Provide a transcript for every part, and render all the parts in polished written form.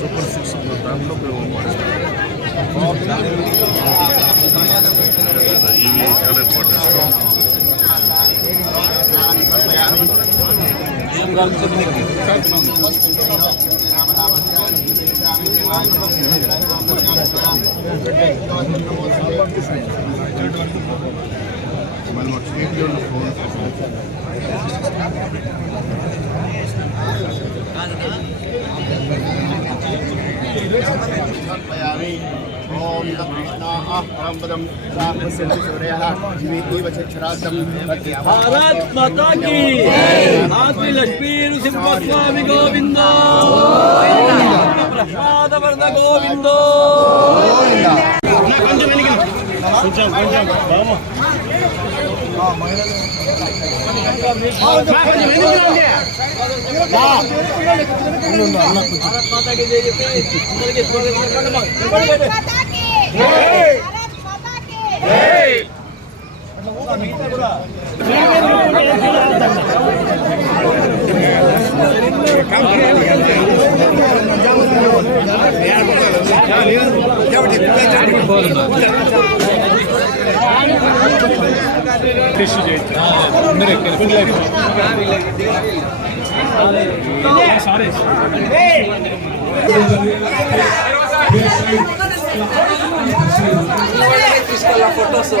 Super 6 దాంట్లో ఇవి చాలా ఇంపార్టెంట్. మనం ఓం కృష్ణాః పరంపదం సాహస్యం సూర్యః జీవితీవ చక్షరార్థం భారత్ మాతా కీ ఆశ్రీ లక్ష్మీ నృసింహస్వామి గోవింద ప్రసాద వరద గోవింద. కొంచెం బామ్మ ఫోటోస్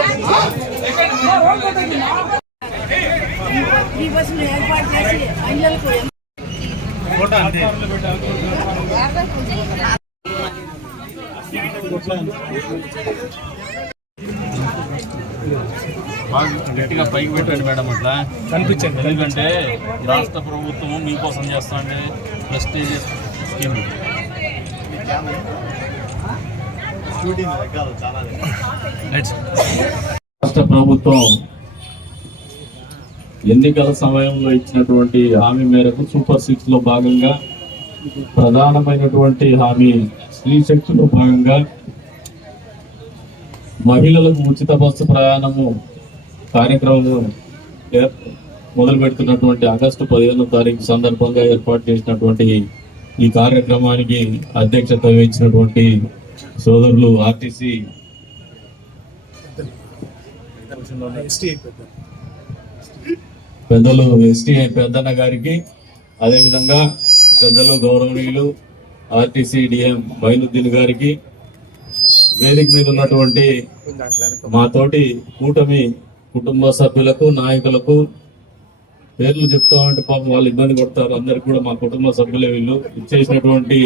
బాగా గట్టిగా పైకి పెట్టండి మేడం, అట్లా కనిపించండి. ఎందుకంటే రాష్ట్ర ప్రభుత్వం మీకోసం చేస్తాండి ప్రెస్టీజ్ స్కీమ్. రాష్ట్ర ప్రభుత్వం ఎన్నికల సమయంలో ఇచ్చినటువంటి హామీ మేరకు సూపర్ 6 లో భాగంగా ప్రధానమైనటువంటి హామీ స్త్రీ శక్తిలో భాగంగా మహిళలకు ఉచిత బస్సు ప్రయాణము కార్యక్రమం మొదలు పెడుతున్నటువంటి ఆగస్టు 15వ తారీఖు సందర్భంగా ఏర్పాటు చేసినటువంటి ఈ కార్యక్రమానికి అధ్యక్షత వహించినటువంటి సోదరులు ఆర్టీసీ పెద్దలు ఎస్టీఐ పెద్దన్న గారికి, అదేవిధంగా పెద్దలు గౌరవనీయులు ఆర్టీసీ డిఎం మైనుద్దీన్ గారికి, వేదిక మీద ఉన్నటువంటి మా తోటి కూటమి కుటుంబ సభ్యులకు, నాయకులకు పేర్లు చెప్తామంటే పాపం వాళ్ళు ఇబ్బంది పడతారు. అందరికి కూడా మా కుటుంబ సభ్యులే వీళ్ళు. ఇచ్చేసినటువంటి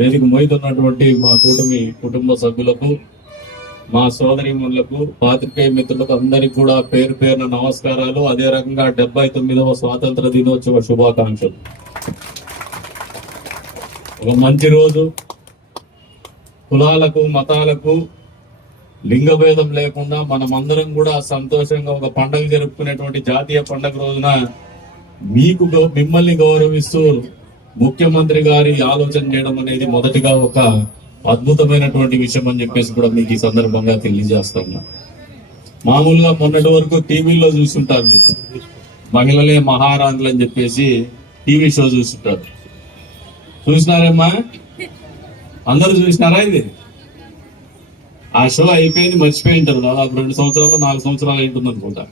వేదిక మోయితున్నటువంటి మా కూటమి కుటుంబ సభ్యులకు, మా సోదరీమణులకు, పాత్రికేయ మిత్రులకు అందరికి కూడా పేరు పేరున నమస్కారాలు. అదే రకంగా 79వ స్వాతంత్ర దినోత్సవ శుభాకాంక్షలు. ఒక మంచి రోజు, కులాలకు మతాలకు లింగ భేదం లేకుండా మనమందరం కూడా సంతోషంగా ఒక పండుగ జరుపుకునేటువంటి జాతీయ పండుగ రోజున మిమ్మల్ని గౌరవిస్తూ ముఖ్యమంత్రి గారి ఆలోచన చేయడం అనేది మొదటిగా ఒక అద్భుతమైనటువంటి విషయం అని చెప్పేసి కూడా మీకు ఈ సందర్భంగా తెలియజేస్తున్నా. మామూలుగా మొన్నటి వరకు టీవీలో చూస్తుంటారు, మహిళలే మహారాణులు అని చెప్పేసి టీవీ షో చూస్తుంటారు. చూసినారేమ్మా? అందరూ చూసినారా? ఇది ఆ షో అయిపోయింది, మర్చిపోయి ఉంటారు. దాదాపు 2 సంవత్సరాలు 4 సంవత్సరాలు అయింటుంది అనుకుంటా.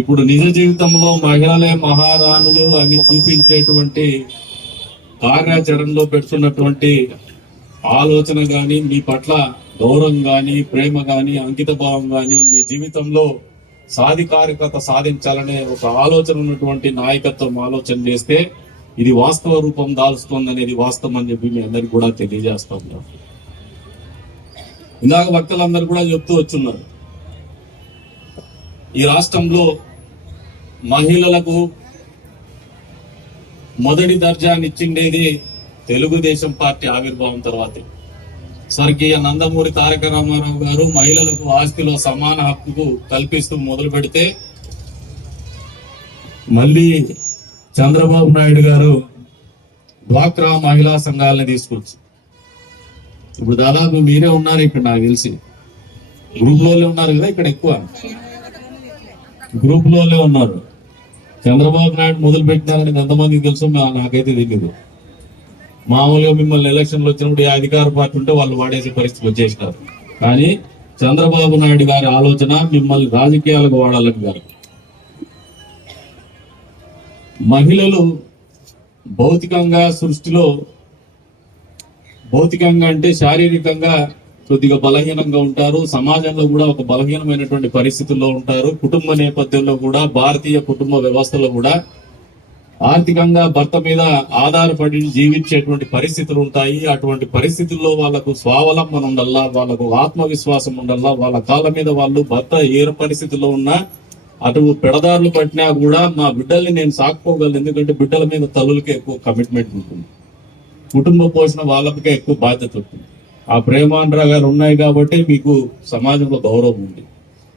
ఇప్పుడు నిజ జీవితంలో మహిళలే మహారాణులు అని చూపించేటువంటి కార్యాచరణలో పెడుతున్నటువంటి ఆలోచన గాని, మీ పట్ల గౌరవం గాని, ప్రేమ గాని, అంకిత భావం గాని, మీ జీవితంలో సాధికారికత సాధించాలనే ఒక ఆలోచన ఉన్నటువంటి నాయకత్వం ఆలోచన చేస్తే ఇది వాస్తవ రూపం దాల్చుతుంది అనేది వాస్తవం అని చెప్పి మీ అందరికి కూడా తెలియజేస్తా ఉన్నాం. ఇందాక భక్తులందరూ కూడా చెప్తూ వచ్చున్నారు, ఈ రాష్ట్రంలో మహిళలకు మొదటి దర్జానిచ్చిండేది తెలుగుదేశం పార్టీ ఆవిర్భావం తర్వాతే. స్వర్గీయ నందమూరి తారక రామారావు గారు మహిళలకు ఆస్తిలో సమాన హక్కు కల్పిస్తూ మొదలు పెడితే, మళ్ళీ చంద్రబాబు నాయుడు గారు డ్వాక్రా మహిళా సంఘాలని తీసుకొచ్చి, ఇప్పుడు దాదాపు మీరే ఉన్నారు ఇక్కడ నాకు తెలిసి, గ్రూప్ లోనే ఉన్నారు కదా ఇక్కడ ఎక్కువ గ్రూప్ లోనే ఉన్నారు. చంద్రబాబు నాయుడు మొదలు పెట్టినారని ఎంతమందికి తెలుసు నాకైతే తెలియదు. మామూలుగా మిమ్మల్ని ఎలక్షన్లు వచ్చినప్పుడు ఏ అధికార పార్టీ ఉంటే వాళ్ళు వాడేసే పరిస్థితి వచ్చేసినారు. కానీ చంద్రబాబు నాయుడు గారి ఆలోచన మిమ్మల్ని రాజకీయాలకు వాడాలని గారు. మహిళలు భౌతికంగా సృష్టిలో భౌతికంగా అంటే శారీరకంగా కొద్దిగా బలహీనంగా ఉంటారు. సమాజంలో కూడా ఒక బలహీనమైనటువంటి పరిస్థితుల్లో ఉంటారు. కుటుంబ నేపథ్యంలో కూడా భారతీయ కుటుంబ వ్యవస్థలో కూడా ఆర్థికంగా భర్త మీద ఆధారపడి జీవించేటువంటి పరిస్థితులు ఉంటాయి. అటువంటి పరిస్థితుల్లో వాళ్ళకు స్వావలంబన ఉండాలా, వాళ్ళకు ఆత్మవిశ్వాసం ఉండాలా. వాళ్ళ కాళ్ళ మీద వాళ్ళు భర్త ఏ పరిస్థితుల్లో ఉన్నా అటు పెడదారులు పట్టినా కూడా మా బిడ్డల్ని నేను సాకుకోగలను. ఎందుకంటే బిడ్డల మీద తల్లులకే ఎక్కువ కమిట్మెంట్ ఉంటుంది, కుటుంబ పోషణ వాళ్ళకే ఎక్కువ బాధ్యత ఉంటుంది. ఆ ప్రేమానురాగాలు ఉన్నాయి కాబట్టి మీకు సమాజంలో గౌరవం ఉంది.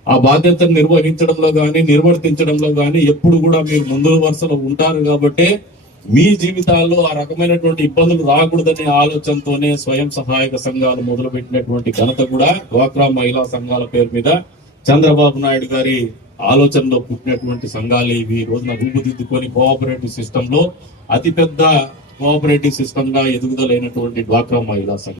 ఆ బాధ్యతను నిర్వహించడంలో గాని నిర్వర్తించడంలో గాని ఎప్పుడు కూడా మీరు ముందు వరుసలో ఉంటారు. కాబట్టి మీ జీవితాల్లో ఆ రకమైనటువంటి ఇబ్బందులు రాకూడదనే ఆలోచనతోనే స్వయం సహాయక సంఘాలు మొదలుపెట్టినటువంటి ఘనత కూడా డ్వాక్రా మహిళా సంఘాల పేరు మీద చంద్రబాబు నాయుడు గారి ఆలోచనలో పుట్టినటువంటి సంఘాలు ఇవి. ఈ రోజున రూపుదిద్దుకొని కోఆపరేటివ్ సిస్టమ్ లో అతిపెద్ద కోఆపరేటివ్ సిస్టమ్ గా ఎదుగుదలైనటువంటి డ్వాక్రా మహిళా సంఘం.